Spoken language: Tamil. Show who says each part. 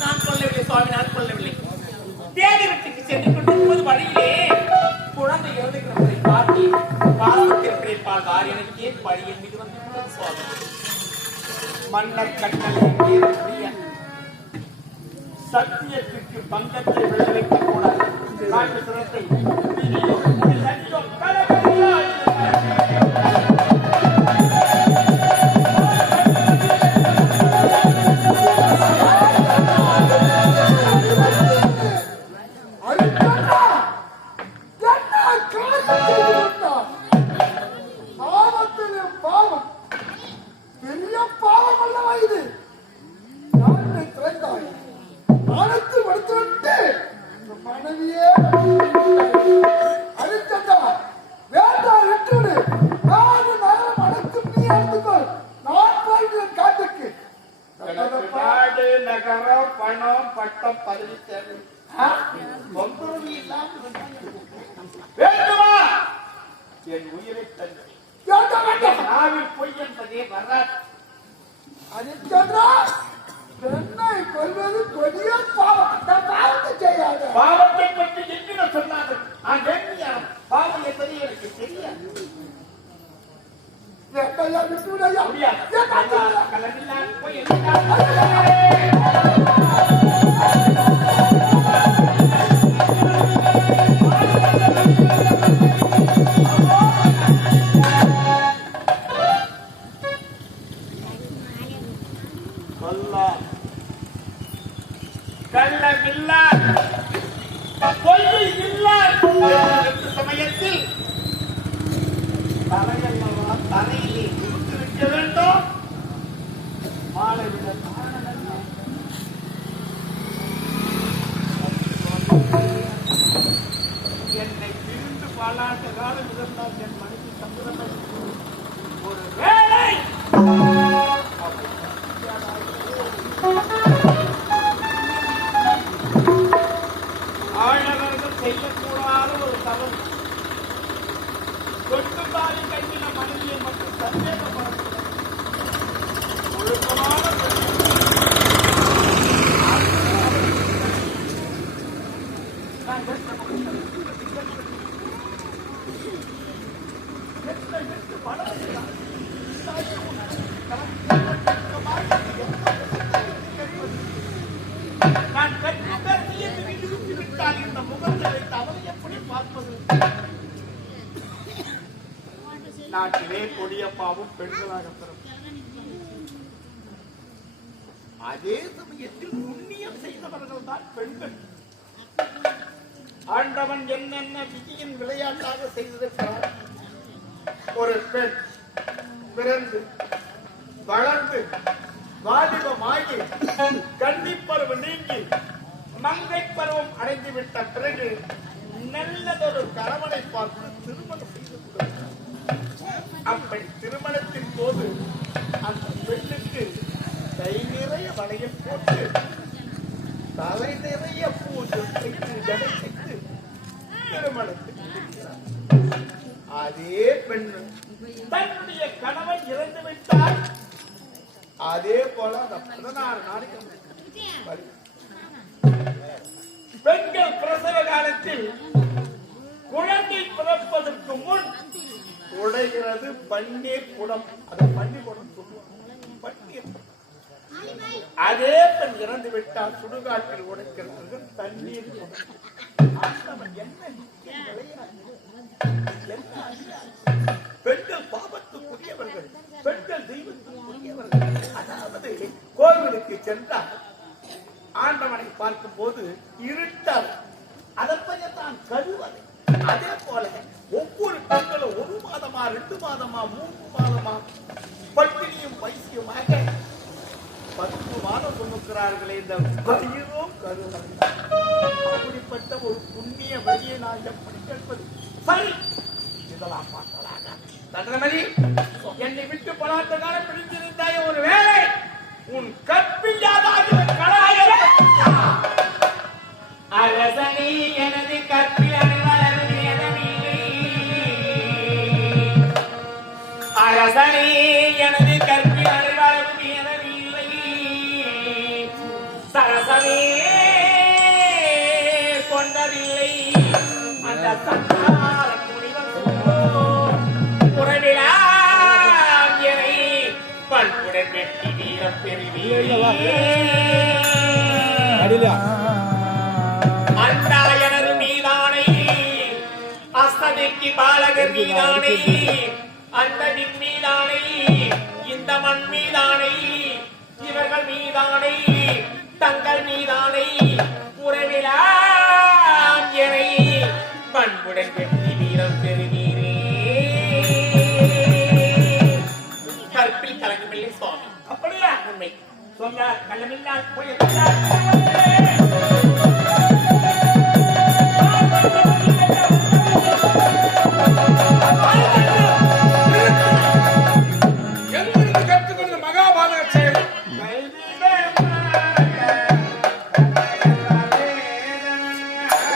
Speaker 1: ನಾನ್ ಕೊಳ್ಳೆ ಬಿಡಿ ಸ್ವಾಮಿ ನಾನ್ ಕೊಳ್ಳೆ ಬಿಡಿ வழியிலே குழந்தை இறந்துகிறவரை வார் எனக்கே பழி என்று சுவாமி. மன்னர் கட்டளை சத்தியத்திற்கு பங்கத்தை விளைவிக்க கூடாது. காட்டு சிரத்தை. நகரம் பணம் பட்டம் பதவி தேவை? தொந்தரவு இல்லாமல் வேண்டுமா என் உயிரை தந்து. நாவில் பொய் என்பதே வராது
Speaker 2: அரிச்சந்திரா, பெண்ணை கொல்வது கொடிய பாவம். பாவத்தை செய்யாத.
Speaker 1: பாவத்தை பற்றி என்ன சொன்னார்கள் நான் வேண்டியானம் பாவம் என்பது எனக்கு தெரியாது
Speaker 2: வேண்டாயா, விட்டுவிடையா.
Speaker 1: முடியாது
Speaker 2: வேண்டாம்.
Speaker 1: கலனில்லாத சமயத்தில் தலையல்லவா தலையிலே இருந்து வேண்டும் என்னை பிரிந்து பாலாட்ட காலம் இருந்தால் என் மனைவி சந்திரமணி ஒரு நான் கற்று கருதியது விடுவித்து விட்டால் இந்த முகத்தை வைத்து அவரை எப்படி பார்ப்பது? நாட்டிலே கொடிய பாவம் பெண்களாக பிறக்கும். அதே சமயத்தில் புண்ணியம் செய்தவர்கள் தான் பெண்கள். ஆண்டவன் என்னென்ன விதியின் விளையாட்டாக செய்திருக்கிறார் ஒரு பெண் பிறந்து வளர்ந்து வாலிபமாகி கன்னிப்பருவம் நீங்கி மங்கை பருவம் அடைந்து விட்ட பிறகு நல்லதொரு கணவனை பார்த்து திருமணம் செய்து கொடுக்கிறார் அப்படி திருமணத்தின் போது அந்த பெண்ணுக்கு கை நிறைய வளையம் போட்டு அதே பெண்ணு. தன்னுடைய கணவன் இறந்து விட்டார் அதே போல அந்த பதினாறு நாளைக்கு. பெண்கள் பிரசவ காலத்தில் குழந்தை பிறப்பதற்கு முன் உடைகிறது பன்னீர் குடம். அதை பன்னீர் குடம் சொல்லுவாங்க. பன்னீர் அதே பெண் இறந்து விட்டால் சுடுகாட்டில் உடைக்கிறது தண்ணீர் குடம். என்ன பெண்கள் பாவத்துக்குரியவர்கள் பெண்கள் தெய்வத்துக்குரியவர்கள். அதாவது கோவிலுக்கு சென்றால் ஆண்டவனை பார்க்கும் போது இருட்டால் அதன் பெயர் தான் கருவறை. அதே போல ஒவ்வொரு பெண்களும் ஒரு மாதமா ரெண்டு மாதமா மூன்று மாதமா பட்டினியும் பைசியமாக பத்து மாதம் சுமக்கிறார்களே இந்த அப்படிப்பட்ட ஒரு புண்ணிய வழியை நான் எப்படி கேட்பது? சரி இதெல்லாம் பார்க்கலாங்க சந்திரமதி என்னை விட்டு பலாத்த காலம் பிடித்திருந்தாய ஒரு வேலை உன் கற்பில்லாதாகிற கலாய அரசனி எனது கற்பில் அணிவளரும் வேதமில்லை அரசனே அந்தாயனது மீதானை அஸ்ததிக்கு பாலகர் மீதானை அந்த மீதானை இந்த மண் மீதானை இவர்கள் மீதானை தங்கள் மீதானை கலங்கமில்லை சுவாமி அப்படியா உண்மை போய்